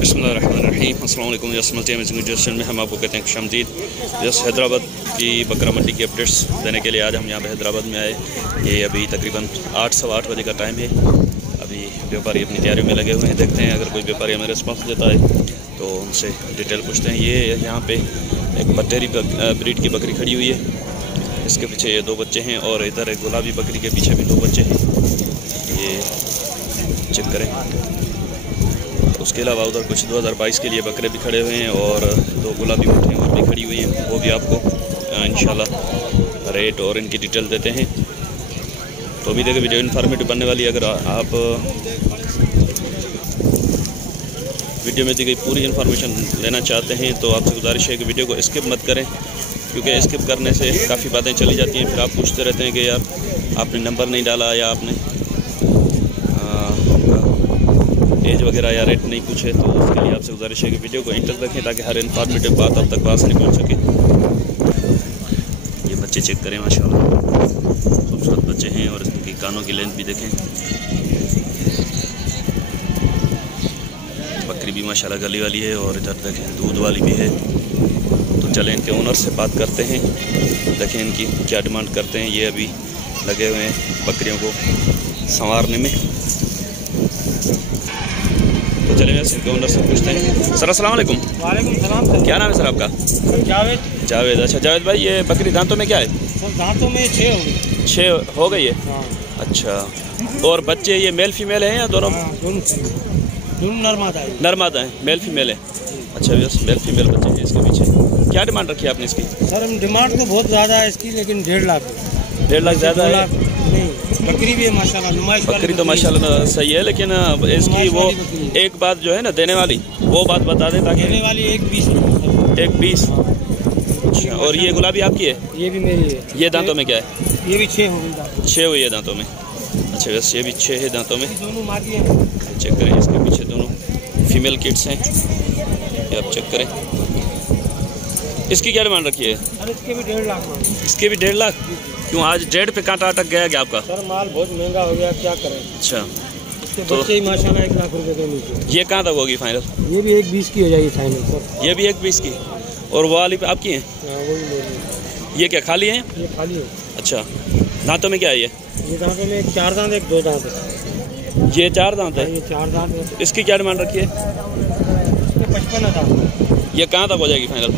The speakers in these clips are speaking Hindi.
बिस्मिल्लाहिर्रहमानिर्रहीम। अस्सलाम वालेकुम। जर्सन में हम आपको कहते हैं खुशामदीद। जस्ट हैदराबाद की बकरा मंडी की अपडेट्स देने के लिए आज हम यहाँ पे हैदराबाद में आए। ये अभी तकरीबन 8 सवा 8 बजे का टाइम है। अभी व्यापारी अपनी तैयारियों में लगे हुए हैं। देखते हैं अगर कोई व्यापारी हमें रिस्पॉन्स देता है तो उनसे डिटेल पूछते हैं। ये यहाँ पे एक बटेरी ब्रीड की बकरी खड़ी हुई है। इसके पीछे ये 2 बच्चे हैं और इधर एक गुलाबी बकरी के पीछे भी 2 बच्चे हैं। ये चेक करें। उसके अलावा उधर कुछ 2022 के लिए बकरे भी खड़े हुए हैं और 2 गुलाबी बकरियाँ और भी खड़ी हुई हैं। वो भी आपको इंशाल्लाह रेट और इनकी डिटेल देते हैं। तो अभी देखिए वीडियो इन्फॉर्मेटिव बनने वाली है। अगर आप वीडियो में दी गई पूरी इन्फॉर्मेशन लेना चाहते हैं तो आपसे गुजारिश है कि वीडियो को स्किप मत करें, क्योंकि स्किप करने से काफ़ी बातें चली जाती हैं। फिर आप पूछते रहते हैं कि यार आपने नंबर नहीं डाला या आपने एज वगैरह या रेट नहीं पूछे। तो उसके लिए आपसे गुजारिश है कि वीडियो को एंड तक रखें ताकि हर इन्फॉर्मेटिव बात अब तक पास नहीं पहुंच सके। ये बच्चे चेक करें, माशाल्लाह खूबसूरत बच्चे हैं और इनकी कानों की लेंथ भी देखें। बकरी भी माशाल्लाह गली वाली है और इधर देखें दूध वाली भी है। तो चलें इनके ओनर से बात करते हैं, देखें इनकी क्या डिमांड करते हैं। ये अभी लगे हुए हैं बकरियों को संवारने में। तो चलिए इनके ओनर से पूछते हैं। सर अस्सलाम वालेकुम। वालेकुम सलाम सर। क्या नाम है सर आपका? जावेद। जावेद, अच्छा जावेद भाई, ये बकरी दांतों में क्या है? सर दांतों में 6 हो गई। 6 हो गई है? हाँ। अच्छा, और बच्चे ये मेल फीमेल हैं या दोनों? हाँ, दोनों नरमादा है। नरमादा है, मेल फीमेल है। अच्छा बस मेल फीमेल बच्चे हैं इसके पीछे। क्या डिमांड रखी है आपने इसकी? सर हम डिमांड तो बहुत ज़्यादा है इसकी, लेकिन 1.5 लाख। 1.5 लाख ज़्यादा है? नहीं, बकरी भी है माशाल्लाह, नुमाइश बकरी तो माशाल्लाह सही है, लेकिन इसकी वो एक बात जो है ना देने वाली, वो बात बता दें ताकि। देने वाली 1.20। 1.20। अच्छा, और ये गुलाबी आपकी है? ये भी मेरी है। ये दांतों में क्या है? ये भी 6 हो गई। 6 हुई है दांतों में। अच्छा बस ये भी 6 है दांतों में। दोनों मादी हैं। चेक करें, इसके पीछे दोनों फीमेल किड्स हैं, ये आप चेक करें। इसकी क्या डिमांड रखी है? सर इसके भी 1.5 लाख। इसके भी 1.5 लाख? क्यों आज 1.5 पे कांटा अटक गया क्या आपका? सर माल बहुत महंगा हो गया, क्या करें। अच्छा, इसके तो बच्चे ही माशाल्लाह 1 लाख रुपए के नीचे। ये कहाँ तक होगी फाइनल? ये भी 1.20 की हो जाएगी फाइनल सर। ये भी 1.20 की? और वो वाली आपकी हैं? हाँ वही मेरी है। ये क्या खाली हैं? ये खाली है। अच्छा, दांतों में क्या है ये? ये दांतों में 4 दांत, 1 2 दांत है। ये 4 दांत है? ये 4 दांत है। इसकी क्या डिमांड रखी है? इसके 55,000। ये कहाँ तक हो जाएगी फाइनल?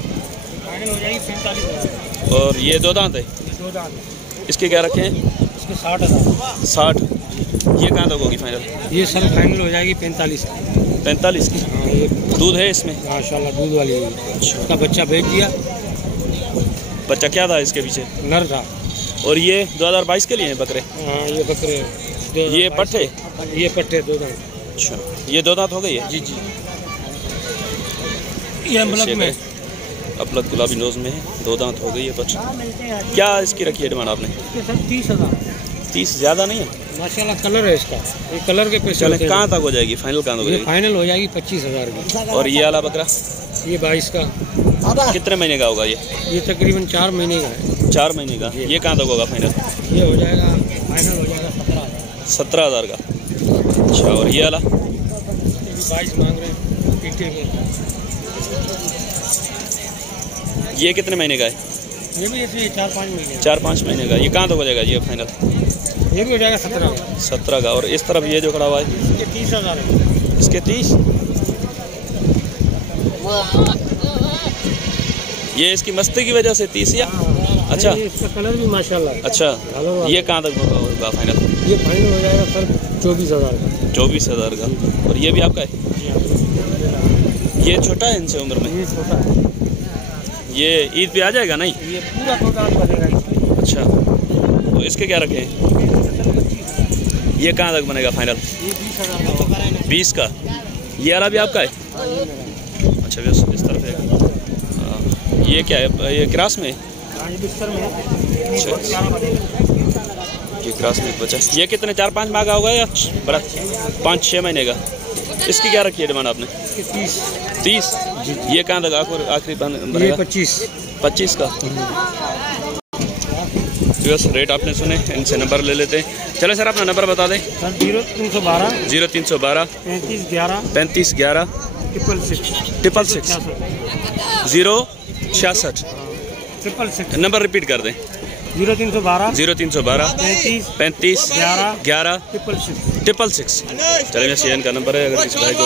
फाइनल हो जाएगी 45,000। और ये 2 दांत है? ये 2 दांत है। इसके क्या रखे हैं? इसके 60,000। 60। ये कहाँ तक होगी फाइनल? ये सर फाइनल हो जाएगी 45। 45 की? हाँ, ये दूध है इसमें? माशाल्लाह दूध वाली है। अच्छा, इसका बच्चा बेच दिया। बच्चा क्या था इसके पीछे? नर था। और ये 2022 के लिए हैं बकरे? हाँ ये बकरे। ये पट्टे? ये पट्टे 2 दांत। अच्छा, ये 2 दांत हो गई है? जी जी। ये अम्बलक में अपलक गुलाबी नोज में है, 2 दांत हो गई है बच्चा। क्या इसकी रखी है डिमांड आपने? इसके सर 30,000। 30 ज़्यादा नहीं है? माशाल्लाह कलर है इसका, ये कलर के पैसे। चले कहाँ तक हो जाएगी फाइनल? कहाँ तक हो ये जाएगी? फाइनल हो जाएगी 25,000 की। और ये वाला बकरा ये 22 का। कितने महीने का होगा ये? ये तकरीबन 4 महीने का है। 4 महीने का। ये कहाँ तक होगा फाइनल? ये हो जाएगा फाइनल हो जाएगा 17,000। 17,000 का। अच्छा, और ये वाला? 22 मांग रहे हैं पीटे में। ये कितने महीने का है? ये भी ऐसे 4-5 महीने। 4-5 महीने का। ये कहाँ तक हो जाएगा ये फाइनल? ये भी हो जाएगा 17। 17 का। और इस तरफ ये जो खड़ा हुआ है? इसके 30,000 है। इसके 30? ये इसकी मस्ती की वजह से 30 या? अच्छा, इसका कलर भी माशाल्लाह। अच्छा, ये कहाँ तक होगा फाइनल? ये फाइनल हो जाएगा सर 24,000 का। 24,000 का। और ये भी आपका है? ये छोटा है इनसे उम्र में? ये छोटा है। ये ईद पे आ जाएगा नहीं? ये पूरा 2 दांत बनेगा इसका। अच्छा, तो इसके क्या रखें? ये कहाँ तक बनेगा फाइनल? ये 20,000 का होगा। 20 का। ये वाला भी आपका है? हाँ ये मेरा। अच्छा बस इस तरफ है। ये क्या है? ये क्रास में? हाँ ये बिस्तर में। अच्छा, ये क्रास में बचा। ये कितने 4-5 माह का होगा या बड़ा? 5-6 महीने का। इसकी क्या रखी है डिमांड आपने? 30? ये कहाँ तक आखिरी बनेगा? 25 का। बस रेट आपने सुने, इनसे नंबर ले लेते हैं। चले सर अपना नंबर बता दें। सर 0312 0312 3511 3511 666 066। नंबर रिपीट कर दें। 0312 35 11 666। चलिए मैं CN का नंबर है, अगर किसी भाई को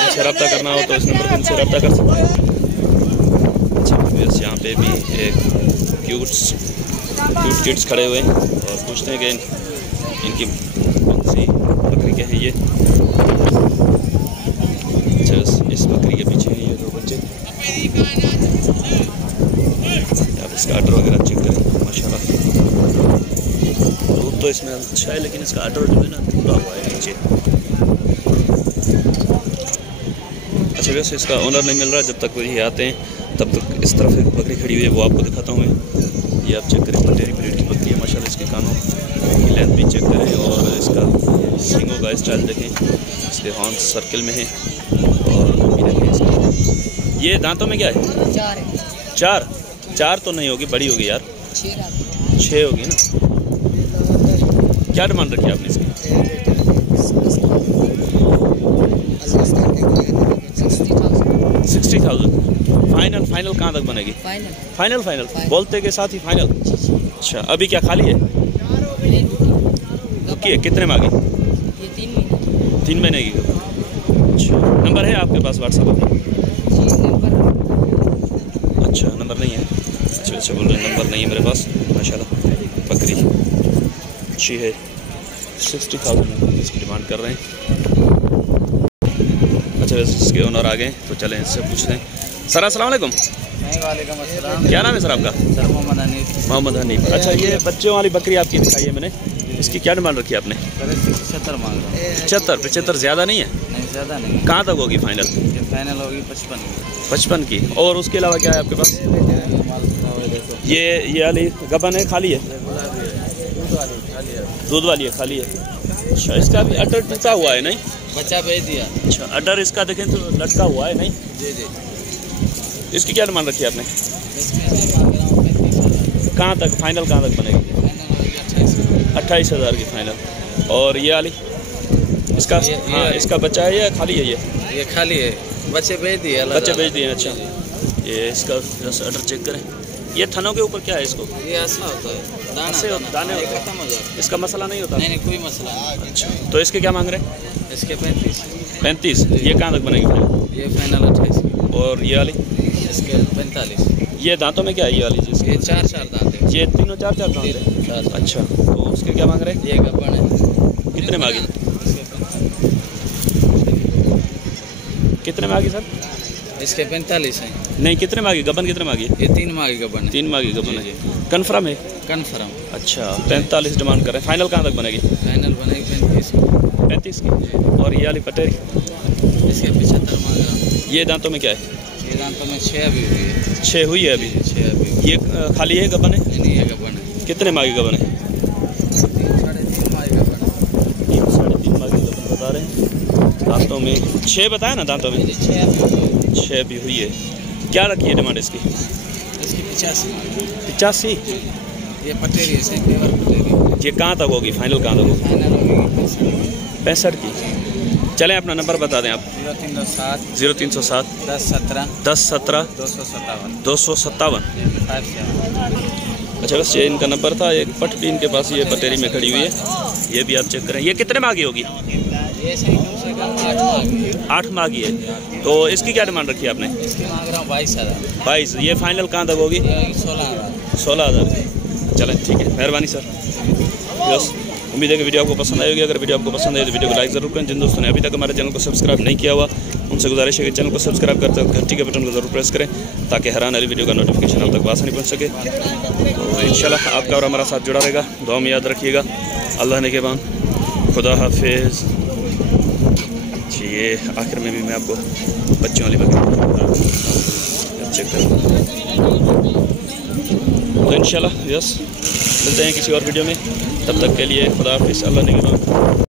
इनसे रब्ता करना हो तो इस नंबर पर इनसे रब्ता कर सकते हैं। अच्छा बस यहाँ पे भी एक क्यूट किड्स खड़े हुए हैं और पूछते हैं कि इनकी कौन सी बकरी के हैं ये। अच्छा इस बकरी के पीछे हैं ये दो बच्चे। आप इसका आर्डर वगैरह चेक करें, माशाल्लाह दूध तो इसमें अच्छा है, लेकिन इसका आर्डर जो है ना टूटा हुआ है नीचे। अच्छा वैसे इसका ओनर नहीं मिल रहा, जब तक वही आते हैं तब तक इस तरफ एक बकरी खड़ी हुई है, वो आपको दिखाता हूँ मैं। ये आप चेक करें, पटेरी ब्रीड की बकरी है माशाल्लाह। इसके कानों की लेंथ भी चेक करें और इसका सींगों का स्टाइल देखें, इसके हॉर्न सर्कल में है। और ये देखें इसका, ये दांतों में क्या है? चार तो नहीं होगी, बड़ी होगी यार, 6 होगी ना। क्या डिमांड रखी आपने इसकी? 60,000। फाइनल कहाँ तक बनेगी? फाइनल बोलते के साथ ही फाइनल। अच्छा अभी क्या खाली है? है कितने में आ गई? 3 महीने की। अच्छा नंबर है आपके पास व्हाट्सएप अपना? अच्छा नंबर नहीं है। अच्छा बोल रहे हैं नंबर नहीं है मेरे पास। माशाल्लाह बकरी अच्छी है, 60,000 इसकी डिमांड कर रहे हैं। अच्छा वैसे इसके ओनर आ गए तो चलें इससे पूछते हैं। सर अस्सलाम वालेकुम। वालेकुम अस्सलाम। क्या नाम है सर आपका? सर मोहम्मद हनीफ। अच्छा ये बच्चों वाली बकरी आपकी दिखाई है मैंने, इसकी क्या डिमांड रखी है आपने? 75 मांग रहा हूँ। 75 ज़्यादा नहीं है? नहीं ज़्यादा नहीं। कहाँ तक होगी फाइनल? ये फाइनल होगी 55 की। और उसके अलावा क्या है आपके पास? ये वाली गबन है, खाली है? दूध वाली है, खाली है। अच्छा इसका भी अडर टूटा हुआ है नहीं? बच्चा भेज दिया। अच्छा अडर इसका देखें तो लटका हुआ है नहीं? जी। इसकी क्या डिमांड रखी है आपने? कहाँ तक फाइनल कहाँ तक बनेगी? 28,000 की फाइनल। और ये वाली इसका? हाँ इसका बच्चा है या खाली है? ये खाली है, बच्चे भेज दिए। बच्चे भेज दिए। अच्छा ये इसका अडर चेक करें। ये थनों के ऊपर क्या है इसको? ये ऐसा होता है, दाने होते हैं। खत्म हो जाता है। इसका मसला नहीं होता? नहीं कोई मसला नहीं। अच्छा तो इसके क्या मांग रहे हैं? इसके 35। ये कहाँ तक बनेगी फाइनल? ये फाइनल 28। और ये वाली? इसके 45। ये दांतों में क्या है ये वाली जिसके? ये 4 दांत है। ये तीनों 4 दांत है। अच्छा तो उसके क्या मांग रहे हैं? ये गब्बन है। कितने में आ गई? कितने में आ गई सर? इसके 45 है। नहीं कितने में आ गई? गबन कितने में आ गई? ये 3 माह की गब्बन है। 3 माह की गबन है। कन्फर्म है? कन्फर्म। अच्छा 45 डिमांड कर रहे हैं, फाइनल कहाँ तक बनेगी? फाइनल बनेगी 35 की। और ये वाली पटेरी? इसके 75 मांग रहा हूँ। ये दांतों में क्या है? ये दांतों में 6 अभी हुई है। 6 हुई है अभी? 6 अभी। ये खाली है गबन है? नहीं ये गब्बन है। कितने माह की गबन है? 3-3.5 माह की गब्बन है। 3-3.5 माह की गबन बता रहे हैं। दांतों में 6 बताया ना? दांतों में 6 भी हुई है। क्या रखी है डिमांड इसकी? इसकी 85। ये पटेरी है, प्योर पटेरी। ये कहाँ तक होगी फाइनल? कहाँ तक होगी? फाइनल होगी 65 की। चलें अपना नंबर बता दें आप। 0307 10 17 257। अच्छा बस ये इनका नंबर था। एक पट भी इनके पास ये पटेरी में खड़ी हुई है, ये भी आप चेक करें। ये कितने माह की होगी? 8 माह की है। तो इसकी क्या डिमांड रखी है आपने? इसकी मांग रहा हूँ 22,000। 22। ये फाइनल कहाँ तक होगी? 16,000। चलें ठीक है, मेहरबानी सर। बस उम्मीद है कि वीडियो आपको पसंद आएगी। अगर वीडियो आपको पसंद आए तो वीडियो को लाइक ज़रूर करें। जिन दोस्तों ने अभी तक हमारे चैनल को सब्सक्राइब नहीं किया हुआ उनसे गुजारिश है कि चैनल को सब्सक्राइब करते वक्त घंटी के बटन को ज़रूर प्रेस करें, ताकि हर आने वाली वीडियो का नोटिफिकेशन आप तक आसानी पहुँच सके। तो इंशाल्लाह आपका और हमारा साथ जुड़ा रहेगा। दुआ में याद रखिएगा। अल्लाह ने के बान, खुदा हाफिज़। जी ये आखिर में भी मैं आपको बच्चों वाली बकरी चेक करूँ। तो इंशाल्लाह यस मिलते हैं किसी और वीडियो में। तब तक के लिए खुदा हाफिज़। अल्लाह ने के बान।